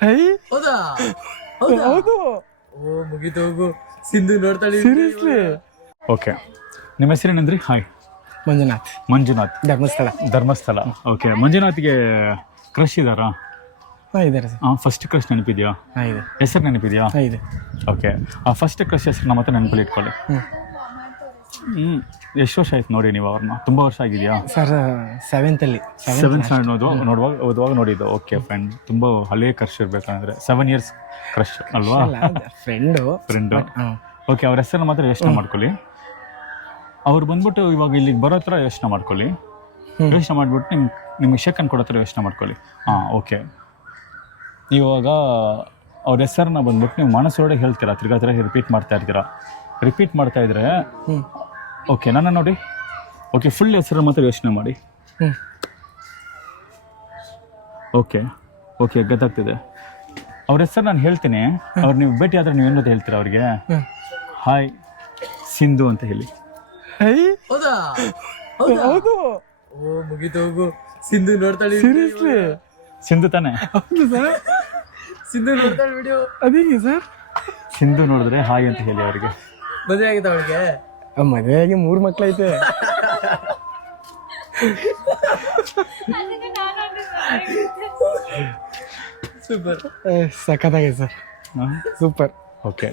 High ಹೌದಾ ಹೌದಾ ಹೌದು ಓ ಮುಗಿತು ಹೋಗು ಸಿಂಧು ನೋಡ್ತಾಳೆ ಸೀರಿಯಸ್ಲಿ. ಓಕೆ, ನಿಮ್ಮ ಹೆಸರೇನಂದ್ರಿ? ಹಾಯ್, ಮಂಜುನಾಥ್, ಮಂಜುನಾಥ್, ಧರ್ಮಸ್ಥಳ. ಧರ್ಮಸ್ಥಳ. ಓಕೆ, ಮಂಜುನಾಥ್ಗೆ ಕ್ರಶ್ ಇದ್ದಾರಾ? ಹಾಂ ಇದ್ದಾರೆ ಸರ್. ಫಸ್ಟ್ ಕ್ರಶ್ ನೆನಪಿದೆಯಾ? ಹಾಂ ಇದೆ. ಹೆಸರು ನೆನಪಿದೆಯಾ? ಹಾಂ ಇದೆ. ಓಕೆ, ಆ ಫಸ್ಟ್ ಕ್ರಶ್ ಹೆಸರು ನಮ್ಮ ಹತ್ರ ನೆನಪಲ್ಲಿ ಇಟ್ಕೊಳ್ಳಿ. ಎಷ್ಟು ವರ್ಷ ಆಯ್ತು ನೋಡಿ ನೀವು ಅವ್ರನ್ನ? ತುಂಬ ವರ್ಷ ಆಗಿದೆಯಾ? ಸರ್ ಸೆವೆಂತಲ್ಲಿ. 7th ಸ್ಟ್ಯಾಂಡರ್ಡ್ ಓದುವಾಗ ನೋಡಿದ್ದು. Okay fine. ತುಂಬ ಹಳೆಯ ಕ್ರಶ್ ಇರಬೇಕಂದ್ರೆ 7 years ಕ್ರಶ್ ಅಲ್ವಾ? ಫ್ರೆಂಡು. ಓಕೆ, ಅವ್ರ ಹೆಸರನ್ನ ಮಾತ್ರ ಯೋಚನೆ ಮಾಡ್ಕೊಳ್ಳಿ. ಅವ್ರು ಬಂದ್ಬಿಟ್ಟು ಇವಾಗ ಇಲ್ಲಿಗೆ ಬರೋ ಹತ್ರ ಯೋಚನೆ ಮಾಡ್ಕೊಳ್ಳಿ. ಯೋಚನೆ ಮಾಡಿಬಿಟ್ಟು ನಿಮ್ಗೆ ಶೇಕನ್ ಕೊಡೋ ಹತ್ರ ಯೋಚನೆ ಮಾಡ್ಕೊಳ್ಳಿ. ಹಾಂ, ಓಕೆ. ಇವಾಗ ಅವ್ರ ಹೆಸರನ್ನ ಬಂದ್ಬಿಟ್ಟು ನೀವು ಮನಸ್ಸೊಳಗೆ ಹೇಳ್ತೀರಾ, ತಿರ್ಗಾ ರಿಪೀಟ್ ಮಾಡ್ತಾ ಇರ್ತೀರಾ. ರಿಪೀಟ್ ಮಾಡ್ತಾ ಇದ್ರೆ ಓಕೆ, ನನ್ನ ನೋಡಿ. ಓಕೆ, ಫುಲ್ ಹೆಸರು ಮಾತ್ರ ಯೋಚನೆ ಮಾಡಿ. ಓಕೆ ಓಕೆ, ಗೊತ್ತಾಗ್ತಿದೆ. ಅವ್ರ ಹೆಸರು ನಾನು ಹೇಳ್ತೀನಿ. ಅವ್ರು ನೀವು ಭೇಟಿ ಆದ್ರೆ ನೀವು ಏನಂತ ಹೇಳ್ತೀರಾ ಅವ್ರಿಗೆ? ಹಾಯ್ ಸಿಂಧು ಅಂತ ಹೇಳಿ. ಹೈ ಹೌದಾ ಹೌದು ಓ ಮುಗಿತು ಹೋಗು ಸಿಂಧು ನೋಡ್ತಾಳೆ ಸೀರಿಯಸ್ಲಿ. ಸಿಂಧು ತಾನೆ? ಹೌದು ಸರ್. ಸಿಂಧು ನೋಡ್ತಾಳೆ ವಿಡಿಯೋ. ಅದೇಗೆ ಸರ್? ಸಿಂಧು ನೋಡಿದ್ರೆ ಹಾಯ್ ಅಂತ ಹೇಳಿ ಅವ್ರಿಗೆ. ಮದುವೆ ಆಗಿತ್ತ ಅವಳಿಗೆ? ಮದುವೆಯಾಗಿ 3 ಮಕ್ಳೈತೆ. ಸೂಪರ್. ಸಖತ್ತಾಗೈತೆ ಸರ್, ಸೂಪರ್. ಓಕೆ.